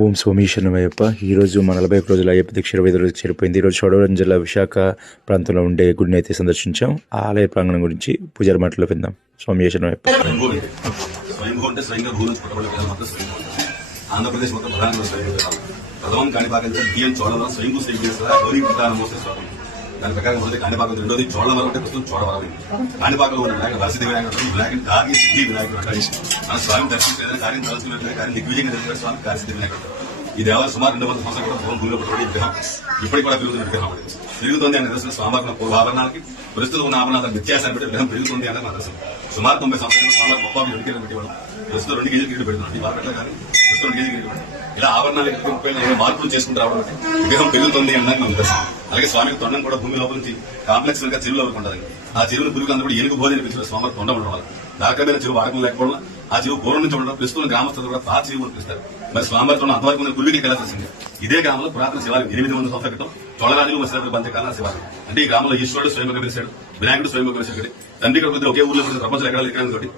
ఓం సోమేశ్వరమయ్యప్ప. ఈరోజు మన 41 రోజుల అయ్యప్ప దీక్ష 25 రోజులు చేరిపోయింది. ఈరోజు చోడవరం జిల్లా విశాఖ ప్రాంతంలో ఉండే గుడిని అయితే సందర్శించాం. ఆ ఆలయ ప్రాంగణం గురించి పూజారి మాటలో విందాం. సోమేశ్వరమయ్యప్ప. ఆంధ్రప్రదేశ్ మొత్తం ప్రథమం కాణిపాకం బియ్యం చోళవరం స్వయంభూ శ్రీ దాని ప్రకారం మొదటి కాణిపాకం, రెండోది చోళవరం అంటే ప్రస్తుతం చోడవరం. కాణిపాకంలో ఉన్న వినాయకుడు వరసిద్ధి వినాయకుడు, వినాయకుడు కార్య సిద్ధి వినాయకుడు అంటారు. మన స్వామి దర్శించలేదని కార్యం తలుచుకున్నట్లయితే కార్యం దిగ్విజయంగా జరిగిన స్వామి కార్యసిద్ధి వినాయకుడు. ఈ దేవాలయం సుమారు 200 సంవత్సరాల క్రితం భూమిలో పట్టుబడి విగ్రహం ఇప్పటికి కూడా పెరుగుతున్న విగ్రహం పెరుగుతుంది అనే దర్శనం స్వామి పూర్వ ఆభరణాలకి ప్రస్తుతం ఉన్న ఆభరణాల వ్యత్యాసాన్ని బట్టి విగ్రహం పెరుగుతుంది అనే మన దర్శనం. సుమారు 90 సంవత్సరాలు స్వామి 32 కేజీలు పెట్టేవాడు, ప్రస్తుతం 2 కేజీలు గిరి పెడుతున్నాడు. ఈ వారకట్ల కానీ ప్రస్తుతం 2 కేజీలు గిరి. ఇలా ఆభరణాలకి 30 మార్పులు చేసుకుంటూ రావడం విగ్రహం పెరుగుతుంది అన్నది మన దర్శనం. అలాగే స్వామికి తొండం కూడా భూమి లోపల నుంచి కాంప్లెక్స్ వెనుక చెరువులో వరకు ఉంటుంది. ఆ చెరువును పురుగు అందరూ ఏనుగు భోజనం పిలిచిన స్వామి తొండం ఉండడం వల్ల దాకమైన చెరువు వాడకం లేకపోవడం, ఆ చెరువు పూర్వం నుంచి ఉండడం ప్రస్తుతం గ్రామస్తులు కూడా ఆ చెరువు పిలుస్తారు. మరి స్వామివారి తొండం అంతవరకు ఉన్న పులికి వెళ్ళాల్సింది. ఇదే గ్రామంలో పురాతన శివాలయం 800 సంవత్సరాల క్రితం చోళరాజులు మత్స్యరాజులు పంచకాల శివాలయం. అంటే ఈ గ్రామంలో ఈశ్వరుడు స్వయంగా పిలిచాడు, వినాయకుడు స్వయంగా పిలిచాడు. తండ్రి కొడుకు ఒకే ఊళ్ళో ప్రపంచంలో ఎక్కడ ఎక్కడ తోటి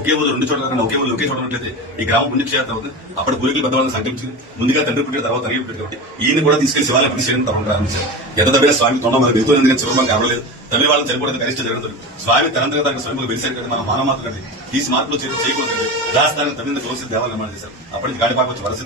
ఒకే ఊరు 2 చోట్ల కన్నా ఒకే ఊరు ఒకే చోట ఉన్నట్లయితే ఈ గ్రామం పుణ్యక్షేత్రం అవుతుంది. అప్పుడు గురికి పెద్దవాళ్ళని సంకల్పించి ముందుగా తండ్రి పుట్టిన తర్వాత తనకి పుట్టింది కాబట్టి ఈయన కూడా తీసుకెళ్లి శివాలయం ప్రతిష్ఠించడం తప్పకుండా ప్రారంభించారు. ఎంత తప్పిన స్వామి తొండం మనకు వెళ్తుంది, ఎందుకంటే శివబాగా అవ్వలేదు. తమిళ వాళ్ళని చనిపోవడం కనిష్ట జరుగుతుంది. స్వామి తనంతగా తనకు స్వయంగా వెలిసారు కదా, మన మానవ మాత్రం తీసి మార్పులు చేయకూడదు. రాజస్థానం తమిళ గౌరవ దేవాలయం నిర్మాణం చేశారు. అప్పటికి కాణిపాకం వచ్చి వలస